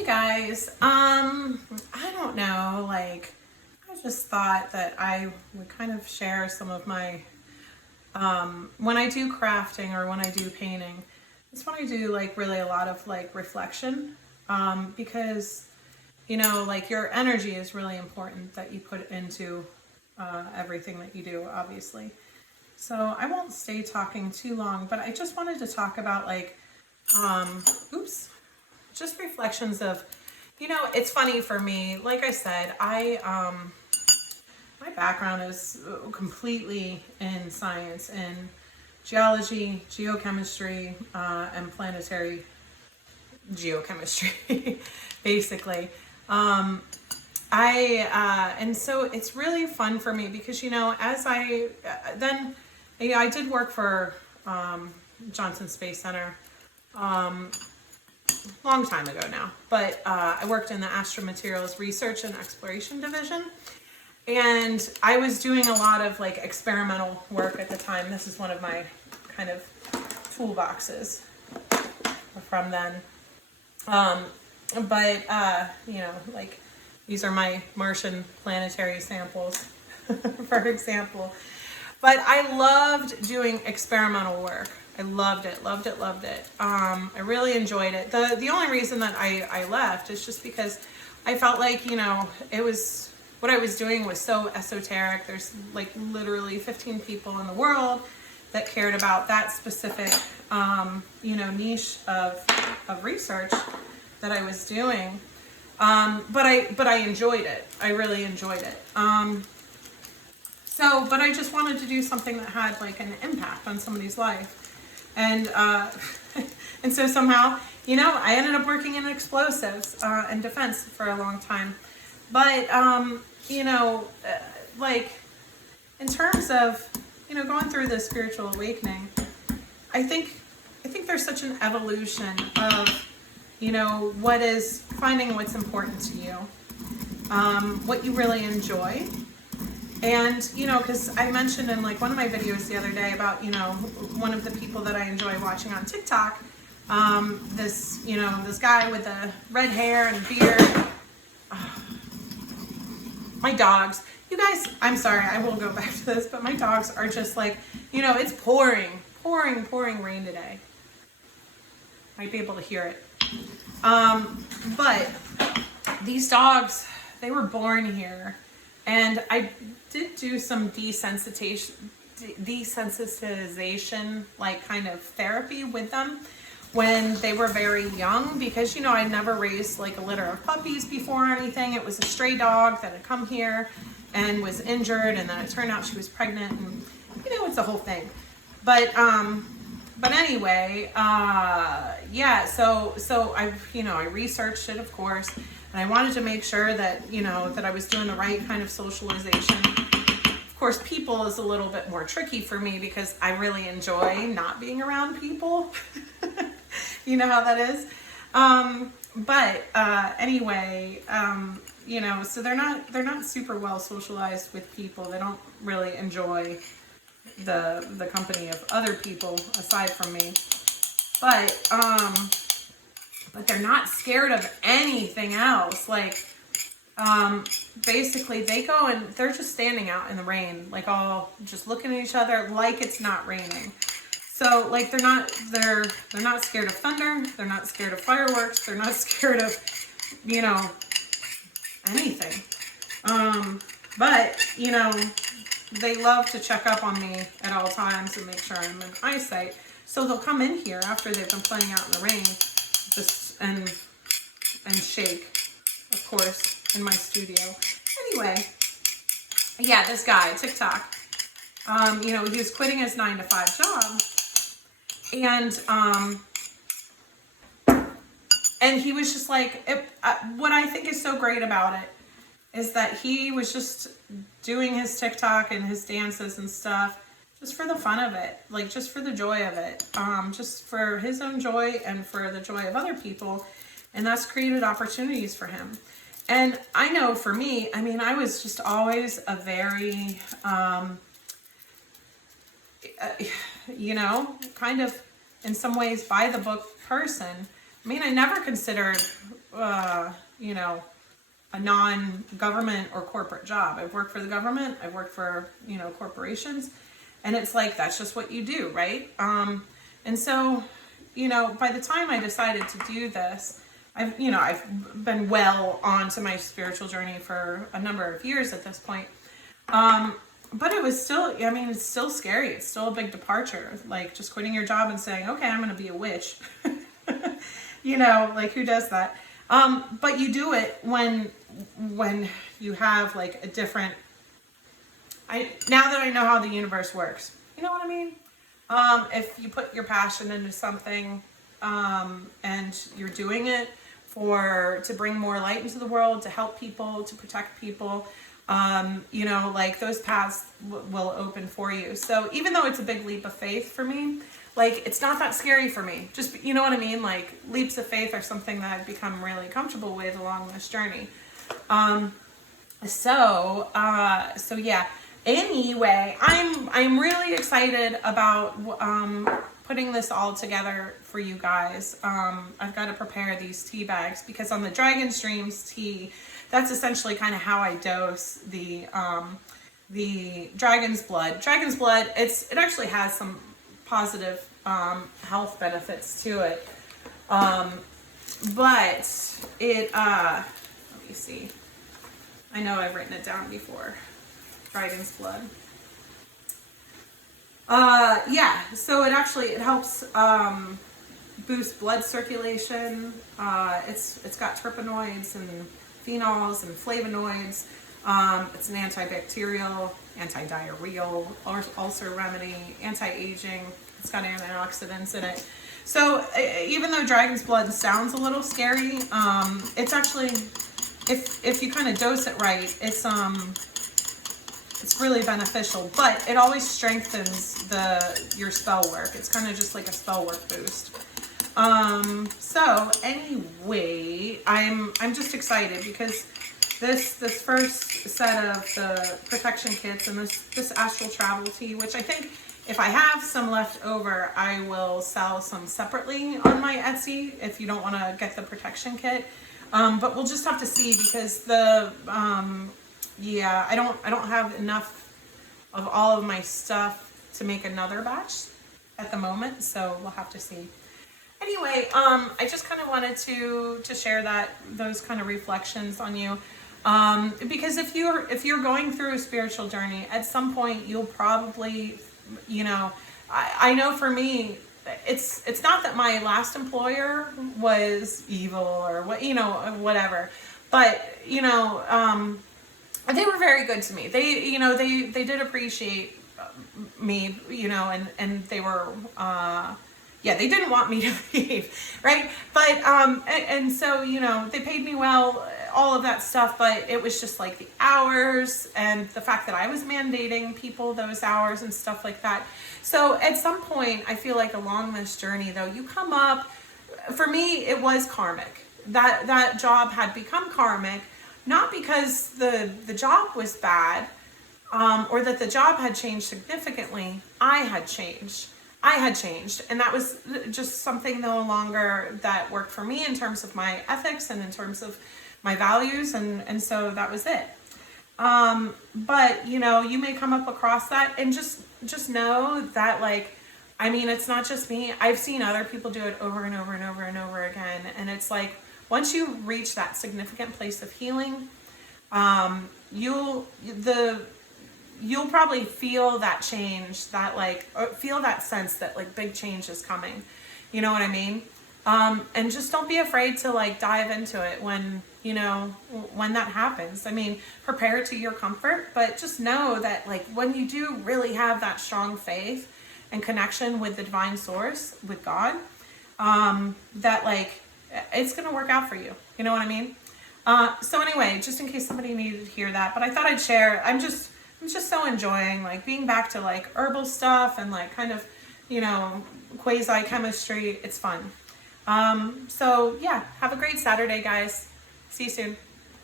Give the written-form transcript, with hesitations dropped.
Hey guys, I don't know, like, I just thought that I would kind of share some of my, when I do crafting or when I do painting, it's when I do like really a lot of like reflection, because, you know, like your energy is really important that you put into everything that you do, obviously. So I won't stay talking too long, but I just wanted to talk about like, just reflections of, you know, it's funny for me. Like I said, my background is completely in science, in geology, geochemistry, and planetary geochemistry, basically. And so it's really fun for me because, you know, as I did work for Johnson Space Center long time ago now, but I worked in the Astromaterials Research and Exploration Division, and I was doing a lot of like experimental work at the time. This is one of my kind of toolboxes from then. You know, like these are my Martian planetary samples, for example. But I loved doing experimental work. I loved it, loved it, loved it. I really enjoyed it. The only reason that I left is just because I felt like, you know, what I was doing was so esoteric. There's like literally 15 people in the world that cared about that specific, you know, niche of research that I was doing. But I enjoyed it. I really enjoyed it. But I just wanted to do something that had like an impact on somebody's life. And and so somehow, you know, I ended up working in explosives and defense for a long time. But, you know, like in terms of, you know, going through this spiritual awakening, I think there's such an evolution of, you know, finding what's important to you, what you really enjoy. And, you know, because I mentioned in like one of my videos the other day about, you know, one of the people that I enjoy watching on TikTok, this guy with the red hair and beard. My dogs, you guys, I'm sorry, I will go back to this, but my dogs are just like, you know, it's pouring rain today. Might be able to hear it. But these dogs, they were born here. And I did do some desensitization, like kind of therapy with them when they were very young, because, you know, I never raised like a litter of puppies before or anything. It was a stray dog that had come here and was injured, and then it turned out she was pregnant, and, you know, it's a whole thing. But anyway, yeah, so I researched it, of course, and I wanted to make sure that, you know, that I was doing the right kind of socialization. Of course, people is a little bit more tricky for me because I really enjoy not being around people. You know how that is. Anyway, you know, so they're not super well socialized with people. They don't really enjoy the company of other people aside from me. But they're not scared of anything else. Like, basically they go and they're just standing out in the rain, like all just looking at each other like it's not raining. So like they're not scared of thunder. They're not scared of fireworks. They're not scared of, you know, anything. But, you know, they love to check up on me at all times and make sure I'm in eyesight. So they'll come in here after they've been playing out in the rain, just and shake, of course, in my studio. Anyway, yeah, this guy, TikTok, you know, he was quitting his 9-to-5 job, and he was just like, what I think is so great about it is that he was just doing his TikTok and his dances and stuff just for the fun of it, like just for the joy of it, just for his own joy and for the joy of other people. And that's created opportunities for him. And I know for me, I mean, I was just always a very, you know, kind of in some ways by the book person. I mean, I never considered you know, a non-government or corporate job. I've worked for the government, I've worked for, you know, corporations, and it's like, that's just what you do, right? And so, you know, by the time I decided to do this, I've been well onto my spiritual journey for a number of years at this point. But it was still, I mean, it's still scary. It's still a big departure. Like just quitting your job and saying, okay, I'm going to be a witch. You know, like who does that? But you do it when you have like a different, now that I know how the universe works, you know what I mean? If you put your passion into something, and you're doing it to bring more light into the world, to help people, to protect people, you know, like those paths will open for you. So even though it's a big leap of faith for me, like it's not that scary for me. Just, you know what I mean? Like leaps of faith are something that I've become really comfortable with along this journey. So yeah. Anyway, I'm really excited about putting this all together for you guys. I've got to prepare these tea bags because on the Dragon's Dreams tea, that's essentially kind of how I dose the dragon's blood. Dragon's blood, it actually has some positive health benefits to it. But it let me see. I know I've written it down before. Dragon's blood. Yeah, so it helps boost blood circulation. It's got terpenoids and phenols and flavonoids. It's an antibacterial, anti-diarrheal, ulcer remedy, anti-aging. It's got antioxidants in it. So even though dragon's blood sounds a little scary, it's actually, if you kind of dose it right, it's really beneficial, but it always strengthens your spell work. It's kind of just like a spell work boost. So anyway, I'm just excited because this first set of the protection kits and this astral travel tea, which I think if I have some left over, I will sell some separately on my Etsy if you don't want to get the protection kit. But we'll just have to see because yeah, I don't have enough of all of my stuff to make another batch at the moment, so we'll have to see. Anyway, I just kind of wanted to share those kind of reflections on you, because if you're going through a spiritual journey, at some point you'll probably, you know, I know for me, it's not that my last employer was evil or what, you know, whatever, but you know, they were very good to me. They, you know, they did appreciate me, you know, and they were, yeah, they didn't want me to leave, right? But, and so, you know, they paid me well, all of that stuff, but it was just like the hours and the fact that I was mandating people those hours and stuff like that. So at some point, I feel like along this journey, though, you come up, for me, it was karmic. That job had become karmic, not because the job was bad, or that the job had changed significantly. I had changed, and that was just something no longer that worked for me in terms of my ethics and in terms of my values, and so that was it. But you know, you may come up across that, and just know that, like, I mean, it's not just me. I've seen other people do it over and over and over and over again, and it's like, once you reach that significant place of healing, you'll probably feel that change, that like, feel that sense that like big change is coming. You know what I mean? And just don't be afraid to like dive into it when, you know, when that happens. I mean, prepare to your comfort, but just know that like when you do really have that strong faith and connection with the divine source, with God, that like, it's going to work out for you. You know what I mean? So anyway, just in case somebody needed to hear that, but I thought I'd share, I'm just so enjoying like being back to like herbal stuff and like kind of, you know, quasi chemistry. It's fun. So yeah, have a great Saturday, guys. See you soon.